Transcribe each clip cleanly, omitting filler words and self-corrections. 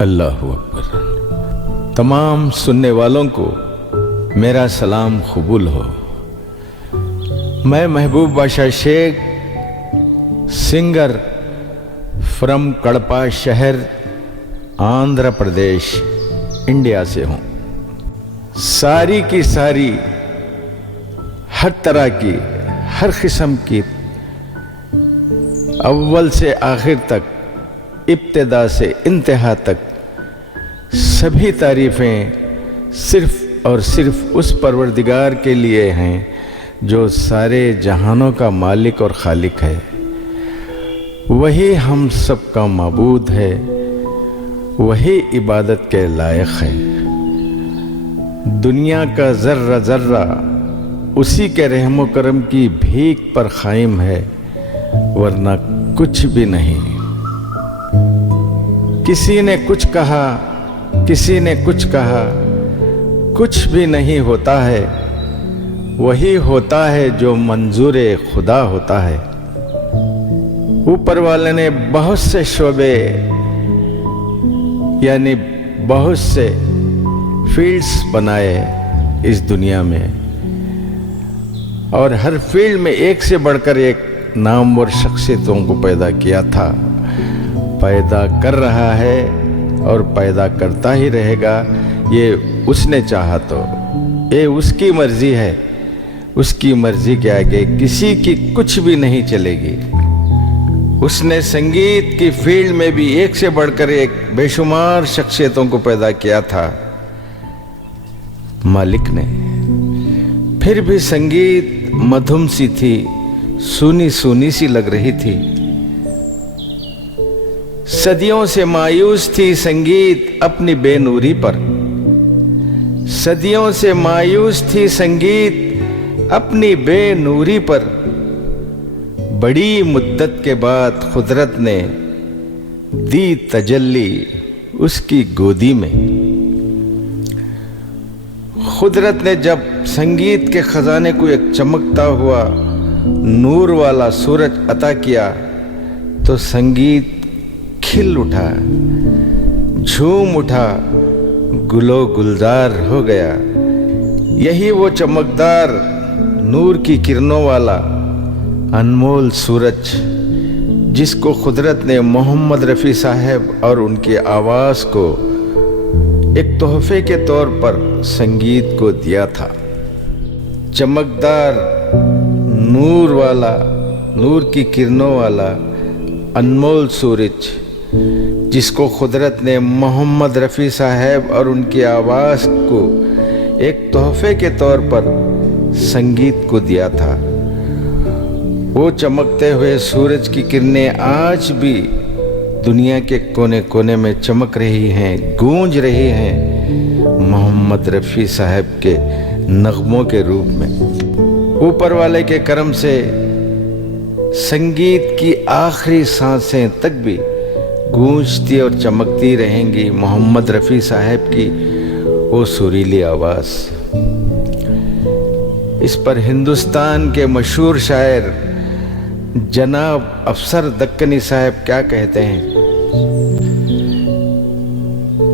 अल्लाहु अकबर। तमाम सुनने वालों को मेरा सलाम कबूल हो। मैं महबूब बादशाह शेख, सिंगर फ्रॉम कड़पा शहर, आंध्र प्रदेश, इंडिया से हूँ। सारी की सारी हर तरह की, हर किस्म की, अव्वल से आखिर तक, इब्तिदा से इंतहा तक सभी तारीफ़ें सिर्फ़ और सिर्फ उस परवरदिगार के लिए हैं जो सारे जहानों का मालिक और खालिक है। वही हम सब का माबूद है, वही इबादत के लायक है। दुनिया का ज़र्रा ज़र्रा उसी के रहमो करम की भीख पर कायम है, वरना कुछ भी नहीं। किसी ने कुछ कहा, किसी ने कुछ कहा, कुछ भी नहीं होता है। वही होता है जो मंजूरे खुदा होता है। ऊपर वाले ने बहुत से शोबे यानी बहुत से फील्ड्स बनाए इस दुनिया में, और हर फील्ड में एक से बढ़कर एक नामवर शख्सियतों को पैदा किया था, पैदा कर रहा है और पैदा करता ही रहेगा। ये उसने चाहा तो, ये उसकी मर्जी है। उसकी मर्जी के आगे किसी की कुछ भी नहीं चलेगी। उसने संगीत की फील्ड में भी एक से बढ़कर एक बेशुमार शख्सियतों को पैदा किया था मालिक ने। फिर भी संगीत मधुम सी थी, सूनी सूनी सी लग रही थी। सदियों से मायूस थी संगीत अपनी बेनूरी पर। सदियों से मायूस थी संगीत अपनी बेनूरी पर। बड़ी मुद्दत के बाद खुदरत ने दी तजल्ली उसकी गोदी में। खुदरत ने जब संगीत के खजाने को एक चमकता हुआ नूर वाला सूरज अता किया तो संगीत खिल उठा, झूम उठा, गुलो गुलजार हो गया। यही वो चमकदार नूर की किरणों वाला अनमोल सूरज जिसको खुदरत ने मोहम्मद रफ़ी साहब और उनकी आवाज़ को एक तोहफे के तौर पर संगीत को दिया था। चमकदार नूर वाला, नूर की किरणों वाला अनमोल सूरज जिसको खुदरत ने मोहम्मद रफ़ी साहब और उनकी आवाज़ को एक तोहफे के तौर पर संगीत को दिया था। वो चमकते हुए सूरज की किरणें आज भी दुनिया के कोने कोने में चमक रही हैं, गूंज रही हैं मोहम्मद रफ़ी साहब के नगमों के रूप में। ऊपर वाले के करम से संगीत की आखिरी सांसें तक भी गूंजती और चमकती रहेंगी मोहम्मद रफ़ी साहब की वो सुरीली आवाज़। इस पर हिंदुस्तान के मशहूर शायर जनाब अफसर दक्कनी साहब क्या कहते हैं?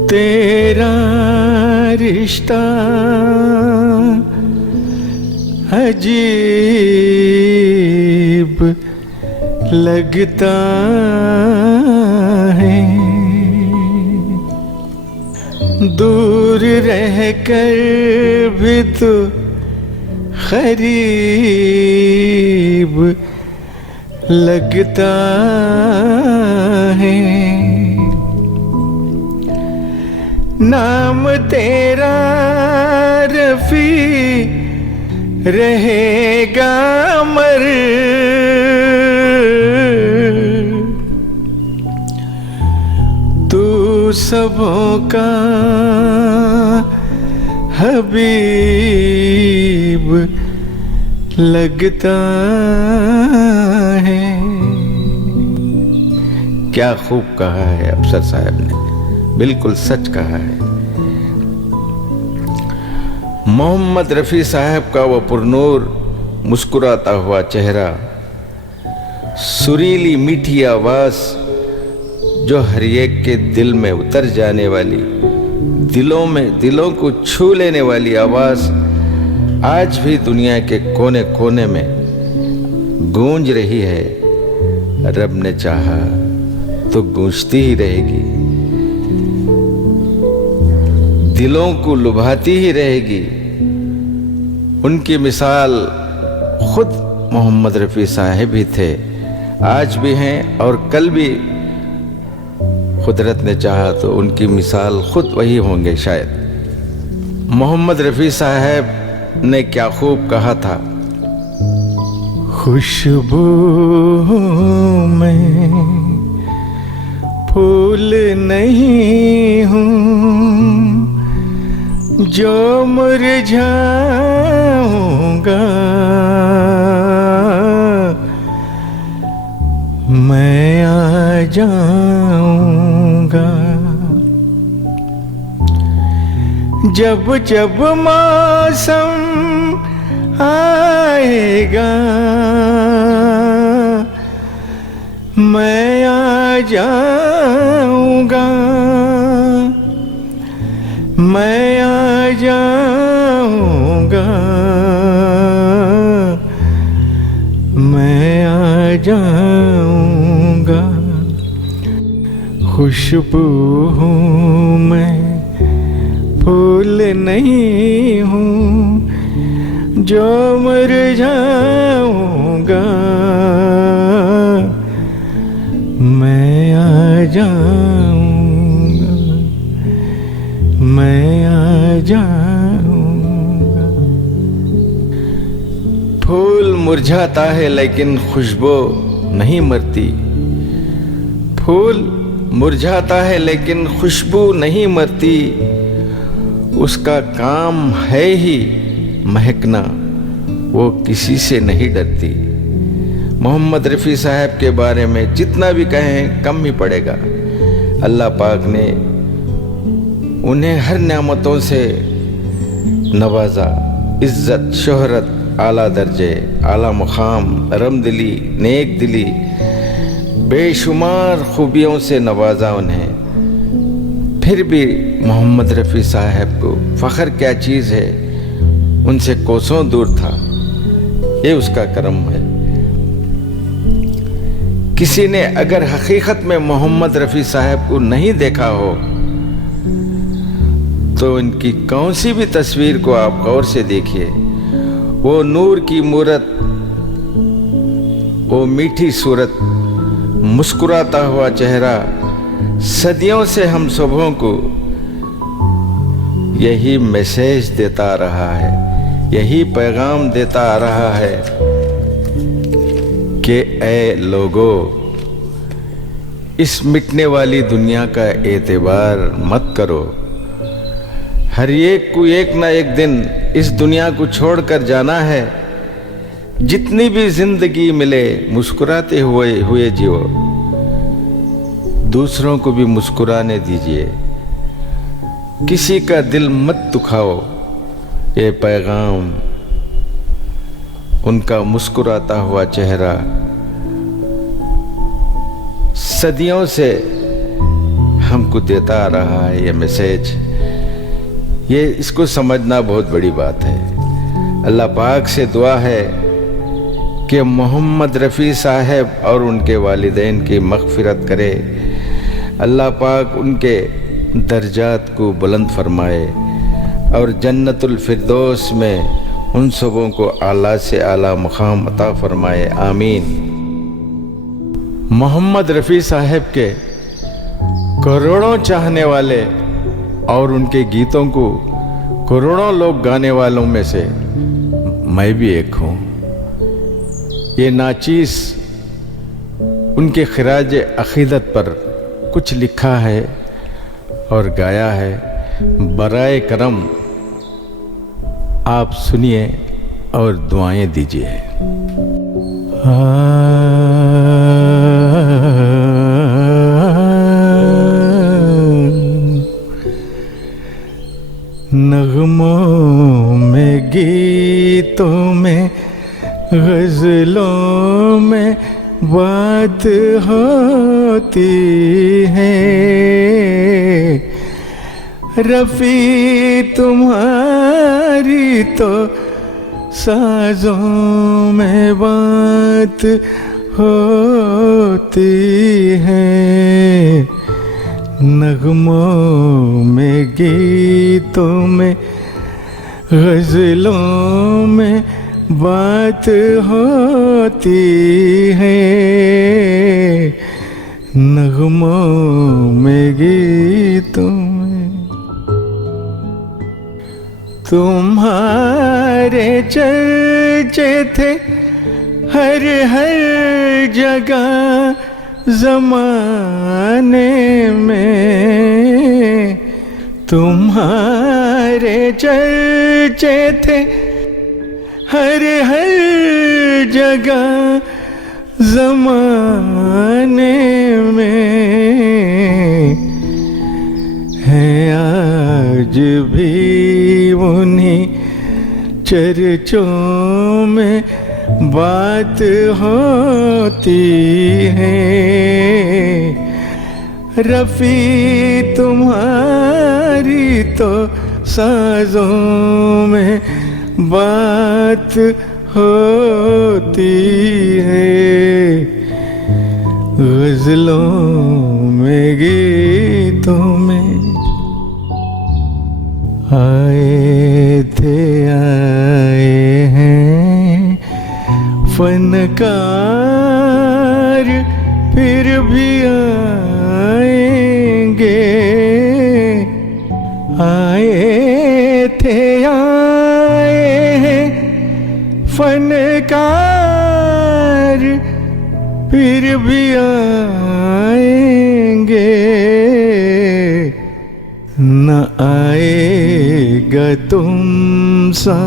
तेरा रिश्ता अजीब लगता है, दूर रहकर भी तो करीब लगता है। नाम तेरा रफ़ी रहेगा अमर, तू सबों का हबीब लगता है। क्या खूब कहा है अफसर साहब ने, बिल्कुल सच कहा है। मोहम्मद रफ़ी साहब का वो पुरनूर मुस्कुराता हुआ चेहरा, सुरीली मीठी आवाज़ जो हर एक के दिल में उतर जाने वाली, दिलों को छू लेने वाली आवाज आज भी दुनिया के कोने कोने में गूंज रही है। रब ने चाहा तो गूंजती ही रहेगी, दिलों को लुभाती ही रहेगी। उनकी मिसाल खुद मोहम्मद रफ़ी साहब ही थे, आज भी हैं और कल भी कुदरत ने चाहा तो उनकी मिसाल खुद वही होंगे शायद। मोहम्मद रफ़ी साहब ने क्या खूब कहा था, खुशबू में फूल नहीं हूँ जो मुरझाऊंगा, मैं आ जाऊंगा जब जब मौसम आएगा, मैं आ जाऊंगा, मैं आ जाऊंगा, मैं आ जाऊंगा। खुशबू हूँ मैं, फूल नहीं हूँ जो मर जाऊंगा, मैं आ जाऊंगा, मैं आ जाऊंगा। फूल मुरझाता है लेकिन खुशबू नहीं मरती, फूल मुरझाता है लेकिन खुशबू नहीं मरती, उसका काम है ही महकना, वो किसी से नहीं डरती। मोहम्मद रफ़ी साहब के बारे में जितना भी कहें कम ही पड़ेगा। अल्लाह पाक ने उन्हें हर नेमतों से नवाजा, इज्जत, शोहरत, आला दर्जे, आला मुकाम, रहमदिली, नेक दिली, बेशुमार खूबियों से नवाजा उन्हें। फिर भी मोहम्मद रफ़ी साहब को फ़ख्र क्या चीज़ है, उनसे कोसों दूर था। ये उसका करम है। किसी ने अगर हकीकत में मोहम्मद रफ़ी साहब को नहीं देखा हो तो इनकी कौन सी भी तस्वीर को आप गौर से देखिए। वो नूर की मूरत, वो मीठी सूरत, मुस्कुराता हुआ चेहरा सदियों से हम सबों को यही मैसेज देता रहा है, यही पैगाम देता आ रहा है कि ए लोगो, इस मिटने वाली दुनिया का एतबार मत करो। हर एक को एक ना एक दिन इस दुनिया को छोड़कर जाना है। जितनी भी जिंदगी मिले मुस्कुराते हुए जियो, दूसरों को भी मुस्कुराने दीजिए, किसी का दिल मत दुखाओ। ये पैगाम उनका मुस्कुराता हुआ चेहरा सदियों से हमको देता आ रहा है। ये मैसेज, ये इसको समझना बहुत बड़ी बात है। अल्लाह पाक से दुआ है कि मोहम्मद रफ़ी साहब और उनके वालिदैन की मग़फ़िरत करे। अल्लाह पाक उनके दर्जात को बुलंद फरमाए और जन्नतुल फिरदौस में उन सबों को आला से आला मुकाम अता फरमाए, आमीन। मोहम्मद रफ़ी साहब के करोड़ों चाहने वाले और उनके गीतों को करोड़ों लोग गाने वालों में से मैं भी एक हूँ। ये नाचीस उनके खिराज अक़ीदत पर कुछ लिखा है और गाया है। बराए करम आप सुनिए और दुआएं दीजिए। नगमों में, गीतों में, गज़लों में बात हो होती हैं। रफ़ी तुम्हारी तो साज़ों में बात होती है, नगमों में गीतों में गज़लों में बात होती है, नगमों में गीतों में। तुम्हारे चर्चे थे हर जगह ज़माने में, तुम्हारे चर्चे थे हर जगह ज़माने में, है आज भी उन्हीं चर्चों में बात होती है। रफ़ी तुम्हारी तो साज़ों में बात होती है, गज़लों में गीतों में। आए हैं फनकार, फिर भी आएंगे। आए हैं फनकार, फिर भी आएंगे। न आएगा तुम सा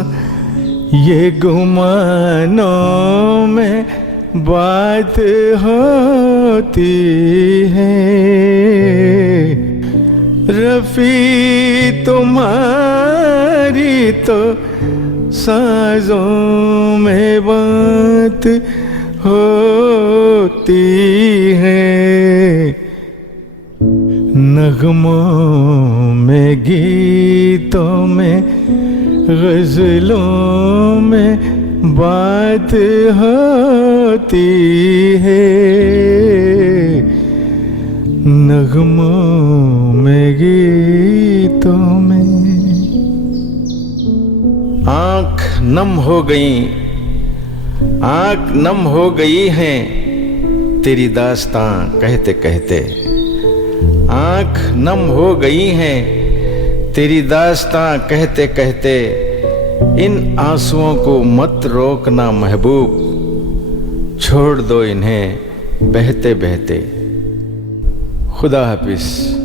ये गुमानों में बात होती है। रफ़ी तुम्हारी तो साज़ों में बात होती है, नगमों में गीतों में गज़लों में बात होती है, नगमों में गीतों में। आँख नम हो गई, आँख नम हो गई हैं तेरी दास्तां कहते कहते। आँख नम हो गई हैं तेरी दास्तां कहते कहते। इन आंसुओं को मत रोकना महबूब, छोड़ दो इन्हें बहते बहते। खुदा हाफिज़।